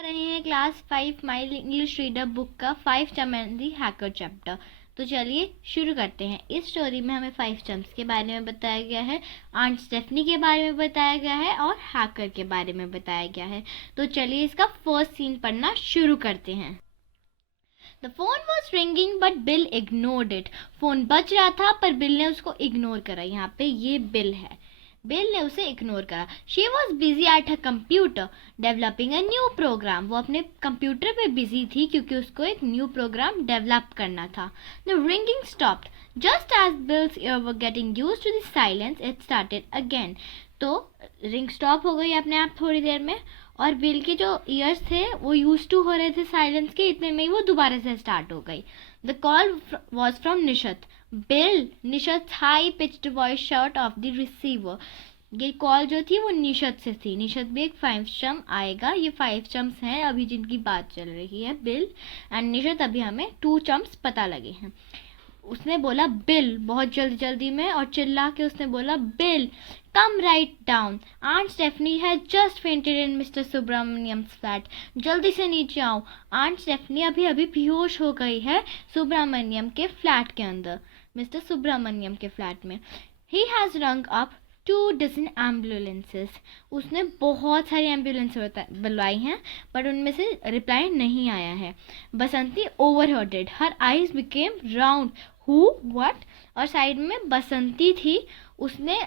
कर रहे हैं class 5 mile English reader book का 5 चम एंड दी हैकर चैप्टर। तो चलिए शुरू करते हैं। इस स्टोरी में हमें 5 चम्स के बारे में बताया गया है, आंट स्टेफनी के बारे में बताया गया है और हैकर के बारे में बताया गया है। तो चलिए इसका फर्स्ट सीन पढ़ना शुरू करते हैं। The phone was ringing but Bill ignored it. Phone बज रहा था पर बिल ने उसको इग्नोर करा। यहाँ पे ये बिल है, बिल ने उसे इग्नोर करा। She was busy at her computer developing a new program. वो अपने कंप्यूटर पे बिजी थी क्योंकि उसको एक न्यू प्रोग्राम डेवलप करना था। The ringing stopped. Just as Bill's ears were getting used to the silence, it started again. तो रिंग स्टॉप हो गई अपने आप थोड़ी देर में, और बिल के जो ईयर्स थे वो यूज टू हो रहे थे साइलेंस के, इतने में ही वो दोबारा से स्टार्ट हो गई। The call was from Nishat. Bill, Nishat high pitched voice shot of the receiver. ये कॉल जो थी वो निशत से थी। निशत भी एक 5 चम आएगा। ये 5 चम्स हैं अभी जिनकी बात चल रही है, बिल एंड निशत। अभी हमें 2 चम्स पता लगे हैं। उसने बोला बिल बहुत जल्दी में, और चिल्ला के उसने बोला Bill come right down, aunt Stephanie has just fainted in mister Subramaniam's flat. जल्दी से नीचे आओ, आंट स्टेफनी अभी बेहोश हो गई है सुब्रमण्यम के फ्लैट के अंदर, मिस्टर सुब्रमण्यम के फ्लैट में। ही हैज रंग अप 2 डज़न एम्बुलेंसेस। उसने बहुत सारी एम्बुलेंस बुलवाई हैं पर उनमें से रिप्लाई नहीं आया है। Basanti overheard, her eyes became round, who what. और साइड में बसंती थी, उसने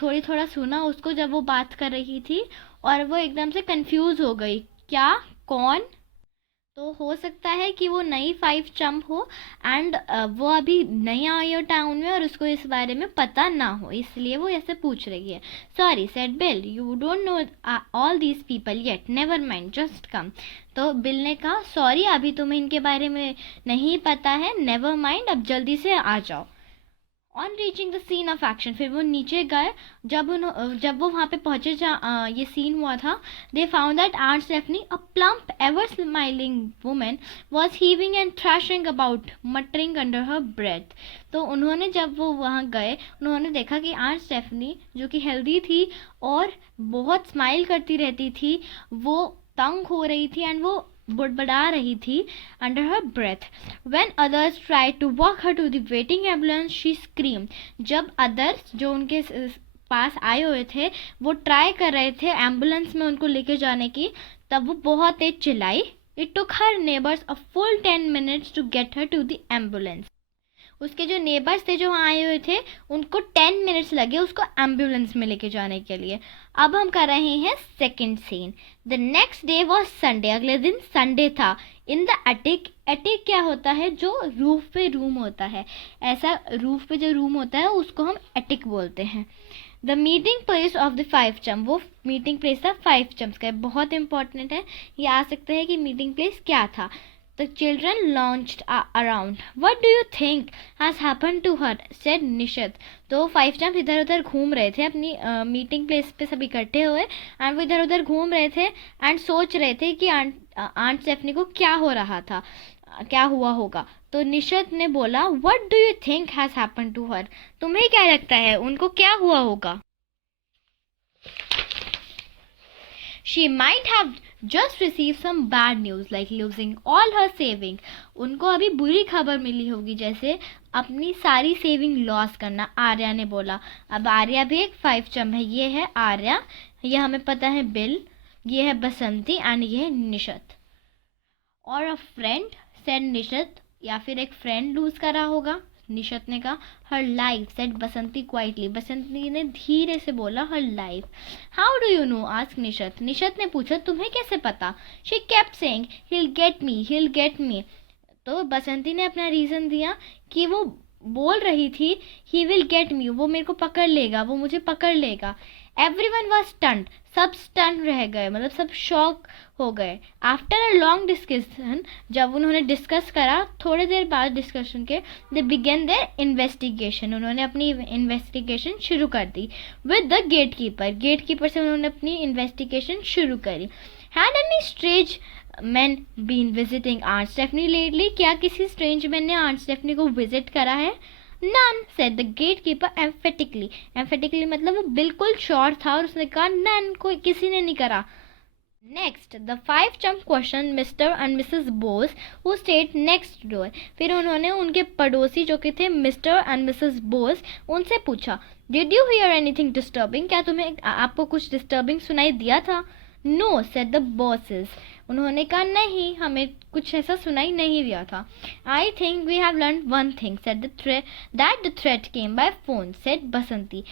थोड़ा सुना उसको जब वो बात कर रही थी, और वो एकदम से कंफ्यूज हो गई, क्या, कौन। तो हो सकता है कि वो नई 5 चंप हो एंड वो अभी नई आई हो टाउन में और उसको इस बारे में पता ना हो, इसलिए वो ऐसे पूछ रही है। Sorry said bill, you don't know all these people yet, never mind just come. तो बिल ने कहा सॉरी, अभी तुम्हें इनके बारे में नहीं पता है, नेवर माइंड, अब जल्दी से आ जाओ। On reaching the scene of action, फिर वो नीचे गए। जब वो वहाँ पे पहुँचे ये सीन हुआ था, they found that aunt Stephanie, a plump ever smiling woman, was heaving and thrashing about, muttering under her breath. तो उन्होंने, जब वो वहाँ गए, उन्होंने देखा कि आंट स्टेफनी जो कि हेल्दी थी और बहुत स्माइल करती रहती थी, वो तंग हो रही थी एंड वो बुड़बड़ा रही थी under her breath. When others tried to walk her to the waiting ambulance, she screamed. जब अदर्स जो उनके पास आए हुए थे वो ट्राई कर रहे थे एम्बुलेंस में उनको लेके जाने की, तब वो बहुत तेज चिल्लाई। It took her neighbors a full 10 minutes to get her to the ambulance. उसके जो नेबर्स थे जो वहाँ आए हुए थे, उनको 10 मिनट्स लगे उसको एम्बुलेंस में लेके जाने के लिए। अब हम कर रहे हैं second scene. The next day was Sunday, अगले दिन संडे था। इन द एटिक, एटिक क्या होता है, जो रूफ पे रूम होता है, ऐसा रूफ पे जो रूम होता है उसको हम एटिक बोलते हैं। The meeting place of the 5 चम, वो मीटिंग प्लेस था 5 चम्स का, बहुत इंपॉर्टेंट है, ये आ सकता है कि मीटिंग प्लेस क्या था। The children launched around. What do you think has happened to her? said निशत। तो 5 चम्प इधर उधर घूम रहे थे अपनी मीटिंग प्लेस पे, सब इकट्ठे हुए एंड वो इधर उधर घूम रहे थे एंड सोच रहे थे कि आंट स्टेफनी को क्या हो रहा था, क्या हुआ होगा। तो निशत ने बोला What do you think has happened to her? तुम्हें क्या लगता है उनको क्या हुआ होगा? She might have just received some bad news like losing all her saving. उनको अभी बुरी खबर मिली होगी, जैसे अपनी सारी सेविंग लॉस करना, आर्या ने बोला। अब आर्या भी एक 5 चम है, ये है आर्या, ये हमें पता है बिल, ये है बसंती एंड ये है निशत। और अ फ्रेंड सेड निशत, या फिर एक फ्रेंड लूज करा होगा, निशत ने कहा। हर लाइफ सेड बसंती क्वाइटली, बसंती ने धीरे से बोला हर life. How do you know ask निशत, निशत ने पूछा तुम्हें कैसे पता। She kept saying he'll get me, he'll get me. तो बसंती ने अपना रीज़न दिया कि वो बोल रही थी he will get me, वो मेरे को पकड़ लेगा, वो मुझे पकड़ लेगा। एवरीवन वॉज स्टन्ड, सब स्टन रह गए, मतलब सब शॉक हो गए। आफ्टर अ लॉन्ग डिस्कशन, जब उन्होंने डिस्कस करा, थोड़ी देर बाद डिस्कशन के, दे बिगेन देयर इन्वेस्टिगेशन, उन्होंने अपनी इन्वेस्टिगेशन शुरू कर दी। विद द गेट कीपर से उन्होंने अपनी इन्वेस्टिगेशन शुरू करी। Had any strange man been visiting aunt Stephanie lately, क्या किसी स्ट्रेंज मैन ने आंट स्टेफनी को विजिट करा है? None, said the gatekeeper emphatically. Emphatically मतलब वो बिल्कुल श्योर था और उसने कहा none, कोई किसी ने नहीं करा। Next the 5 Champ question mister and Mrs Bose who stayed next door. फिर उन्होंने उनके पड़ोसी जो कि थे मिस्टर एंड मिसेस बोस उनसे पूछा, did you hear anything disturbing, क्या तुम्हें आपको कुछ डिस्टर्बिंग सुनाई दिया था? नो सेड द बॉसेस, उन्होंने कहा नहीं, हमें कुछ ऐसा सुनाई नहीं दिया था। I think we have learn one thing said that the threat came by phone said Basanti.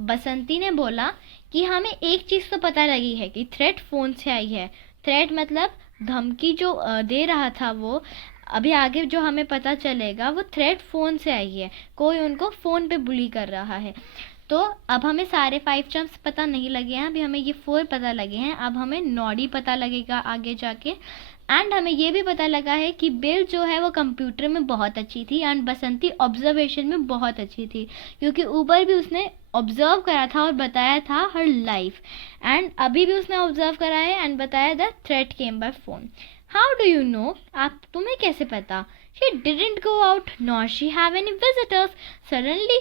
Basanti ने बोला कि हमें एक चीज़ तो पता लगी है कि थ्रेट फ़ोन से आई है। थ्रेट मतलब धमकी जो दे रहा था वो, अभी आगे जो हमें पता चलेगा वो थ्रेट फ़ोन से आई है, कोई उनको फ़ोन पे बुली कर रहा है। तो अब हमें सारे 5 चम्प्स पता नहीं लगे हैं, अभी हमें ये 4 पता लगे हैं। अब हमें नॉडी पता लगेगा आगे जाके। एंड हमें ये भी पता लगा है कि बिल जो है वो कंप्यूटर में बहुत अच्छी थी एंड बसंती ऑब्जर्वेशन में बहुत अच्छी थी, क्योंकि ऊपर भी उसने ऑब्जर्व करा था और बताया था हर लाइफ, एंड अभी भी उसने ऑब्जर्व करा है एंड बताया the threat came by phone. How do you know, आप तुम्हें कैसे पता? She didn't go out nor she have any visitors. Suddenly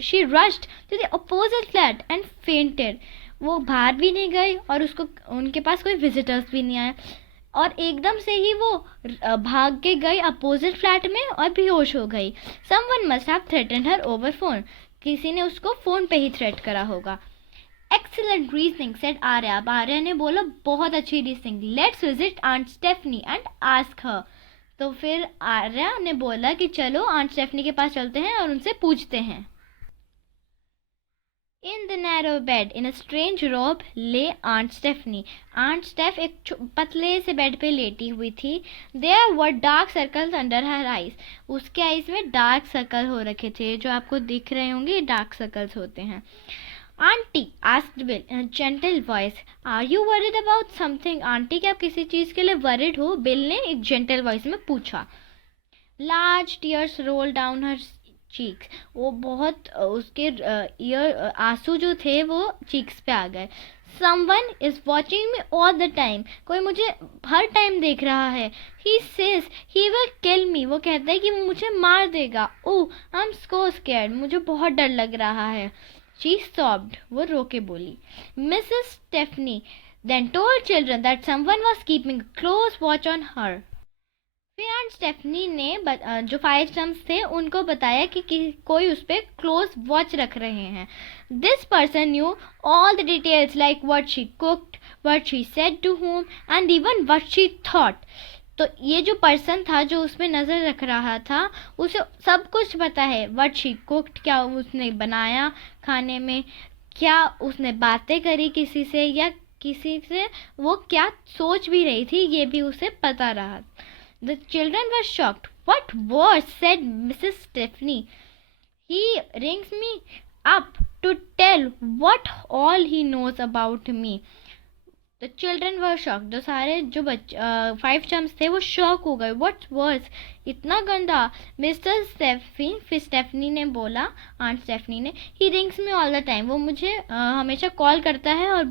she rushed to the opposite flat and fainted. वो बाहर भी नहीं गई और उसको उनके पास कोई विजिटर्स भी नहीं आए, और एकदम से ही वो भाग के गई अपोजिट फ्लैट में और बेहोश हो गई। Someone must have threatened her over phone. किसी ने उसको फोन पे ही थ्रेट करा होगा। Excellent reasoning said Arya. अब आर्या ने बोला बहुत अच्छी reasoning. Let's visit Aunt Stephanie and ask her. तो फिर आर्या ने बोला कि चलो आंट स्टेफनी के पास चलते हैं और उनसे पूछते हैं। In the narrow bed in a strange रोब ले आंट स्टेफनी। आंट स्टेफ एक पतले से बेड पे लेटी हुई थी। There were dark circles under her eyes. उसके आईज में डार्क सर्कल हो रखे थे, जो आपको दिख रहे होंगे डार्क सर्कल्स होते हैं। Aunty asked Bill gentle voice, are you worried about something? Aunty क्या आप किसी चीज़ के लिए वरिड हो? बिल ने एक जेंटल वॉइस में पूछा। Large tears roll down her cheeks. वो बहुत उसके ईयर आंसू जो थे वो चीक्स पे आ गए। Someone is watching me all the time. कोई मुझे हर टाइम देख रहा है। He says he will kill me. वो कहता है कि वो मुझे मार देगा। Oh I am so scared. मुझे बहुत डर लग रहा है। She sobbed. वो रो के बोली। Mrs. Stephanie then told children that someone was keeping a close watch on her. फिर आंट स्टेफनी ने जो 5 चम्प्स थे उनको बताया कि कोई उस पर क्लोज वॉच रख रहे हैं। This person knew all the details like what she cooked, what she said to whom and even what she thought. तो ये जो पर्सन था जो उसमें नज़र रख रहा था उसे सब कुछ पता है। व्हाट शी कुक्ड, क्या उसने बनाया खाने में, क्या उसने बातें करी किसी से, या किसी से वो क्या सोच भी रही थी, ये भी उसे पता रहा। The children were shocked. What words said Mrs Stephanie. He rings me up to tell what all he knows about me. The children were shock. जो सारे जो 5 चम्प्स थे वो शॉक हो गए। व्हाट वर्स, इतना गंदा। मिस्टर स्टेफनी, फिर स्टेफनी ने बोला, आंट स्टेफनी ने, he rings me all the time. वो मुझे हमेशा कॉल करता है और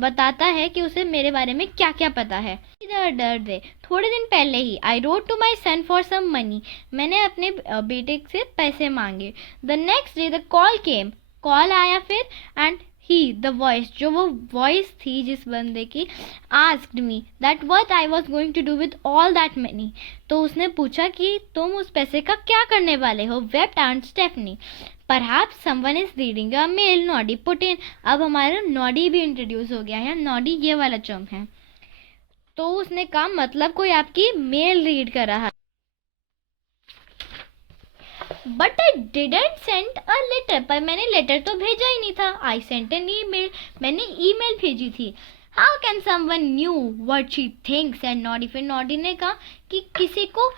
बताता है कि उसे मेरे बारे में क्या क्या पता है। डर दे। थोड़े दिन पहले ही I wrote to my son for some money. मैंने अपने बेटे से पैसे मांगे। The next day the call came. Call आया फिर, एंड ही द वॉइस, जो वो वॉइस थी जिस बंदे की, asked me that what I was going to do with all that money. तो उसने पूछा कि तुम उस पैसे का क्या करने वाले हो। Wept aunt Stephanie. Perhaps someone is reading your mail, Noddy put in. अब हमारा नॉडी भी इंट्रोड्यूस हो गया है। नॉडी ये वाला चम्प है। तो उसने कहा मतलब कोई आपकी मेल रीड कर रहा है। But I didn't send a letter. पर मैंने लेटर तो भेजा ही नहीं था। I sent an email. मैंने ईमेल भेजी थी। How can someone knew what she thinks and Noddy. फिर नॉडी ने कहा कि किसी को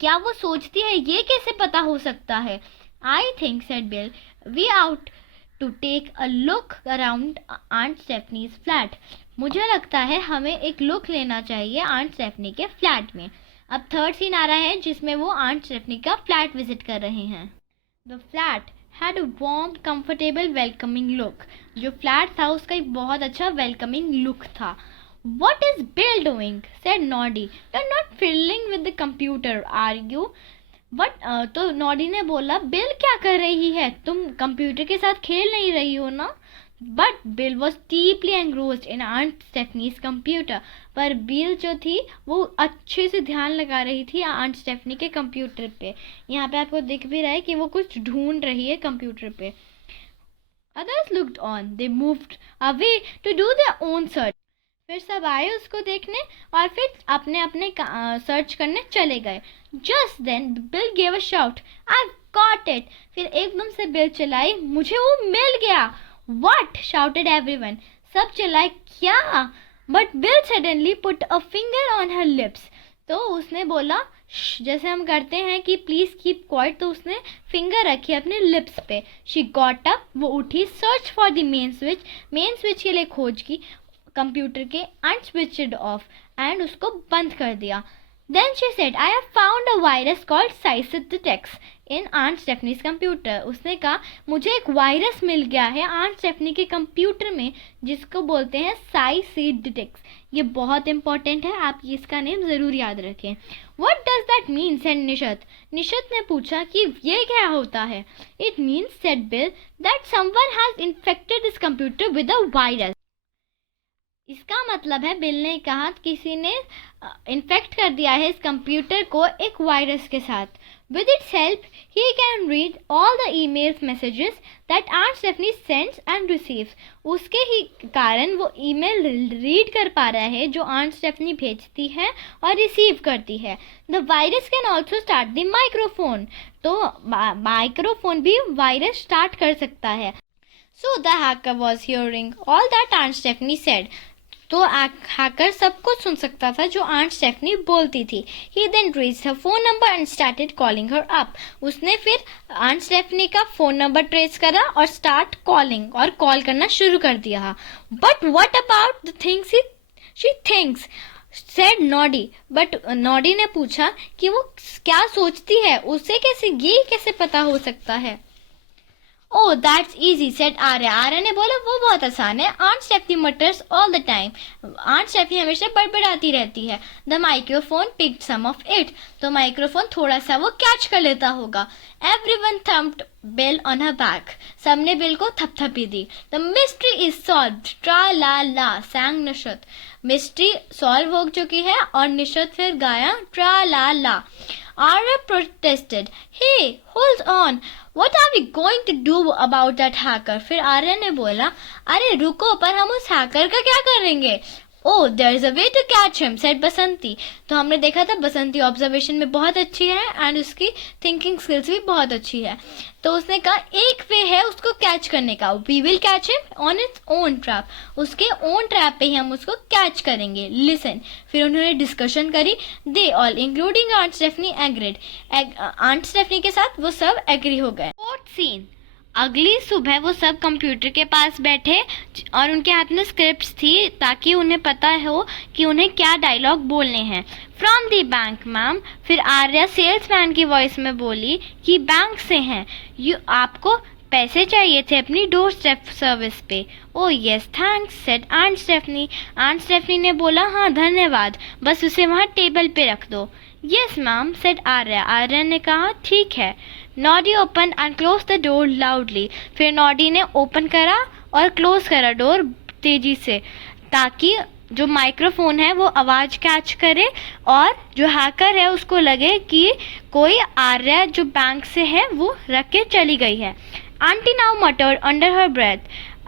क्या वो सोचती है ये कैसे पता हो सकता है। I think said Bill we ought to take a look around aunt Stephanie's flat. मुझे लगता है हमें एक लुक लेना चाहिए आंट स्टेफनी के फ्लैट में। अब थर्ड सीन आ रहा है जिसमें वो आंट स्टेफनी का फ्लैट विजिट कर रहे हैं। The flat had a warm comfortable welcoming look. जो फ्लैट था उसका एक बहुत अच्छा वेलकमिंग लुक था। What is Bill doing? said Noddy. You're not fiddling with the computer, are you? तो नॉडी ने बोला बिल क्या कर रही है, तुम कंप्यूटर के साथ खेल नहीं रही हो ना। But Bill was deeply engrossed in aunt Stephanie's computer. पर बिल जो थी वो अच्छे से ध्यान लगा रही थी आंट स्टेफनी के कंप्यूटर पे। यहाँ पे आपको दिख भी रहा है कि वो कुछ ढूंढ रही है कंप्यूटर पे। Others looked on. They moved away to do their own search. फिर सब आए उसको देखने और फिर अपने अपने सर्च करने चले गए। Just then Bill gave a shout. I've got it. फिर एकदम से बिल चिल्लाई, मुझे वो मिल गया। What? shouted everyone. सब चिल्लाए, क्या? But Bill suddenly put a finger on her lips. तो उसने बोला, जैसे हम करते हैं कि प्लीज कीप क्वाइट, तो उसने फिंगर रखी अपने लिप्स पे। शी गॉट अप, वो उठी, search for the main switch के लिए खोज की कंप्यूटर के, एंड स्विच्ड ऑफ, एंड उसको बंद कर दिया। Then she said, I have found a virus called Sysaddex in Aunt Stephanie's computer. उसने कहा, मुझे एक वायरस मिल गया है आंट स्टेफनी के कंप्यूटर में जिसको बोलते हैं Sysaddex। ये बहुत इंपॉर्टेंट है, आप इसका नेम ज़रूर याद रखें। What does that mean? said निशत। निशत ने पूछा कि ये क्या होता है? It means, said Bill, that someone has infected this computer with a virus. इसका मतलब है, बिल ने कहा, किसी ने इन्फेक्ट कर दिया है इस कंप्यूटर को एक वायरस के साथ। With its help, he can read all the emails, messages that Aunt Stephanie sends and receives. उसके ही कारण वो ईमेल रीड कर पा रहा है जो आंट स्टेफनी भेजती है और रिसीव करती है। The virus can also start the microphone. तो माइक्रोफोन भी वायरस स्टार्ट कर सकता है। So the hacker was hearing all that Aunt Stephanie said. तो हैकर सब कुछ सुन सकता था जो आंट स्टेफनी बोलती थी। He then traced her phone number and started calling her up. उसने फिर आंट स्टेफनी का फ़ोन नंबर ट्रेस करा और स्टार्ट कॉलिंग, और कॉल करना शुरू कर दिया। But what about the things she thinks? said Noddy. But Noddy ने पूछा कि वो क्या सोचती है, उसे कैसे पता हो सकता है? Oh, that's easy, said Arya. Arya ने बोला, वो बहुत आसान है। Aunt Stephanie mutters all the time. Aunt Stephanie हमेशा बड़बड़ाती रहती है। The microphone picked some of it. तो माइक्रोफोन थोड़ा सा वो कैच कर लेता होगा। Everyone thumped Bill on her back. सबने बिल को थपथपी दी। The mystery is solved. Tra la la, sang Nishat. Mystery solve हो चुकी है और निशत फिर गाया ट्रा ला ला। Arya protested. Hey, hold on. What are we going to do about that hacker? फिर आर्या ने बोला, अरे रुको, पर हम उस हैकर का क्या करेंगे? Oh, there is a way to catch him, said बसंती। तो हमने देखा था बसंती ऑब्जर्वेशन में बहुत अच्छी है एंड उसकी थिंकिंग स्किल्स भी बहुत अच्छी है। तो उसने कहा एक वे है उसको कैच करने का। We will catch him on its own trap. उसके ओन ट्रैप पे ही हम उसको कैच करेंगे। Listen. फिर उन्होंने डिस्कशन करी। They all, including Aunt Stephanie, agreed. Aunt Stephanie के साथ वो सब एग्री हो गए। फोर्थ सीन, अगली सुबह वो सब कंप्यूटर के पास बैठे और उनके हाथ में स्क्रिप्ट्स थी ताकि उन्हें पता हो कि उन्हें क्या डायलॉग बोलने हैं। From the bank ma'am. फिर आर्या सेल्समैन की वॉइस में बोली कि बैंक से हैं, आपको पैसे चाहिए थे अपनी डोर स्टेप सर्विस पे। Oh yes thanks, said aunt Stephanie. Aunt Stephanie ने बोला, हाँ धन्यवाद, बस उसे वहाँ टेबल पे रख दो। Yes ma'am, said Arya. Arya ने कहा ठीक है। Noddy open and close the door loudly. फिर नॉडी ने ओपन करा और क्लोज करा डोर तेजी से ताकि जो माइक्रोफोन है वो आवाज़ कैच करे और जो हैकर है उसको लगे कि कोई आर्या जो बैंक से है वो रख के चली गई है। Aunty now muttered under her breath.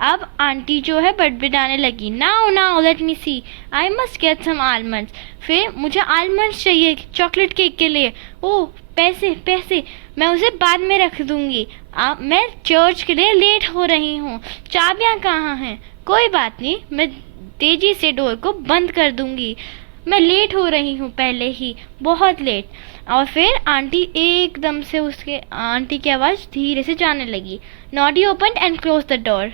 अब आंटी जो है बड़बड़ाने लगी। Now let me see, I must get some almonds. फिर मुझे आलमंड्स चाहिए चॉकलेट केक के लिए। ओह पैसे, मैं उसे बाद में रख दूंगी। मैं चर्च के लिए लेट हो रही हूँ, चाबियाँ कहाँ हैं? कोई बात नहीं, मैं तेजी से डोर को बंद कर दूंगी, मैं लेट हो रही हूँ, पहले ही बहुत लेट। और फिर आंटी एकदम से उसके आंटी की आवाज़ धीरे से जाने लगी। Noddy open and close the door.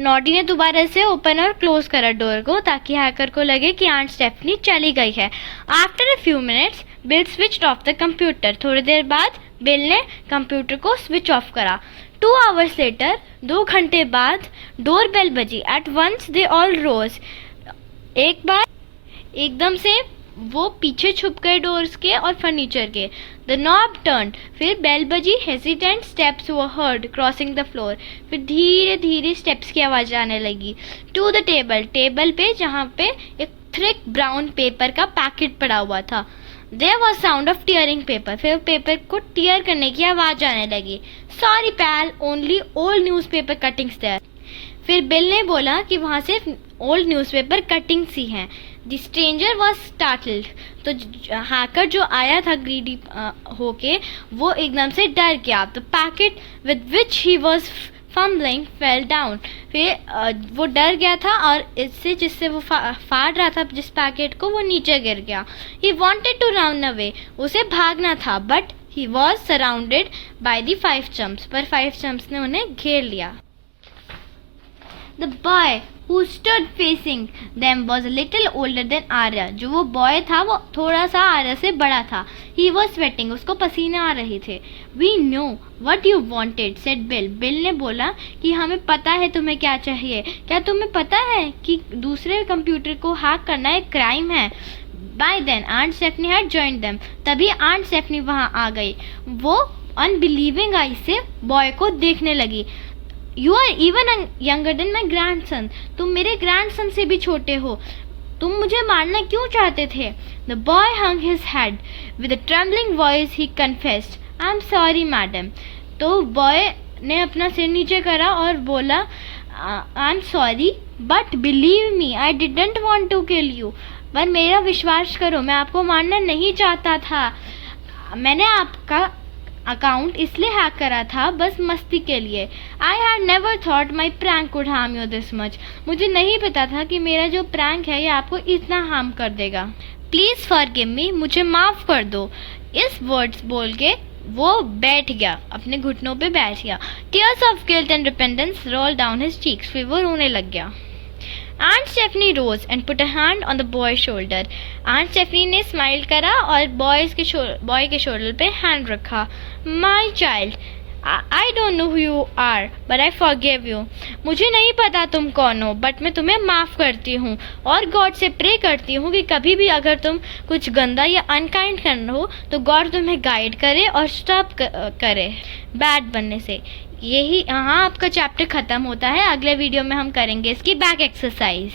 Noddy ने दोबारा से ओपन और क्लोज करा डोर को ताकि हैकर को लगे कि आंट स्टेफनी चली गई है। After a few minutes bill switch off the computer. थोड़ी देर बाद बिल ने कंप्यूटर को स्विच ऑफ करा। 2 hours लेटर, 2 घंटे बाद डोर बेल बजी। एट वंस दे ऑल रोज। एक बार एकदम से वो पीछे छुप गए डोर्स के और फर्नीचर के। द नॉब टर्न, फिर बेल बजी, hesitant steps were heard crossing the floor, फिर धीरे धीरे स्टेप्स की आवाज़ आने लगी। टू द टेबल, टेबल पे जहाँ पे एक थिक ब्राउन पेपर का पैकेट पड़ा हुआ था। There was sound of tearing paper, फिर पेपर को टीयर करने की आवाज़ आने लगी। Sorry pal, only old newspaper cuttings there. फिर बिल ने बोला कि वहाँ सिर्फ ओल्ड न्यूज़पेपर कटिंग्स ही हैं। द स्ट्रेंजर वॉज स्टार्टल्ड, तो हैकर जो आया था ग्रीडी होके, वो एकदम से डर गया। The packet with which he was fumbling fell down, फिर वो डर गया था और इससे जिससे वो फाड़ रहा था जिस पैकेट को, वो नीचे गिर गया। He wanted to run away, उसे भागना था, but he was surrounded by the 5 chumps, पर 5 चम्प्स ने उन्हें घेर लिया। The boy who stood facing them was a little older than Arya. जो वो बॉय था वो थोड़ा सा आर्या से बड़ा था। He was sweating, उसको पसीने आ रहे थे। We knew what you wanted, said Bill. Bill ने बोला कि हमें पता है तुम्हें क्या चाहिए। क्या तुम्हें पता है कि दूसरे कंप्यूटर को हैक करना एक क्राइम है? By then, Aunt Stephanie had joined them. तभी Aunt Stephanie वहाँ आ गई। वो अनबिलीविंग आई से बॉय को देखने लगी। You are even younger than my grandson. तुम मेरे ग्रैंडसन से भी छोटे हो। तुम मुझे मारना क्यों चाहते थे? The boy hung his head. With a trembling voice he confessed, I'm sorry, madam. तो बॉय ने अपना सिर नीचे करा और बोला, I'm sorry, but believe me, I didn't want to kill you. पर मेरा विश्वास करो, मैं आपको मारना नहीं चाहता था। मैंने आपका अकाउंट इसलिए हैक करा था बस मस्ती के लिए। I had never thought my prank could harm you this much. मुझे नहीं पता था कि मेरा जो प्रैंक है ये आपको इतना हार्म कर देगा। प्लीज़ फॉरगिव मी, मुझे माफ़ कर दो। इस वर्ड्स बोल के वो बैठ गया, अपने घुटनों पे बैठ गया। Tears of guilt and repentance roll down his cheeks, फिर वो रोने लग गया। Aunt Stephanie rose and put a hand on the boy's shoulder. Aunt Stephanie ने स्माइल करा और बॉय के शोल्डर पे हैंड रखा। My child, I don't know who you are, but I forgive you. मुझे नहीं पता तुम कौन हो, बट मैं तुम्हें माफ़ करती हूँ और गॉड से प्रे करती हूँ कि कभी भी अगर तुम कुछ गंदा या अनकाइंड करना हो तो गॉड तुम्हें गाइड करे और स्टॉप करे बैड बनने से। यही यहाँ आपका चैप्टर ख़त्म होता है। अगले वीडियो में हम करेंगे इसकी बैक एक्सरसाइज।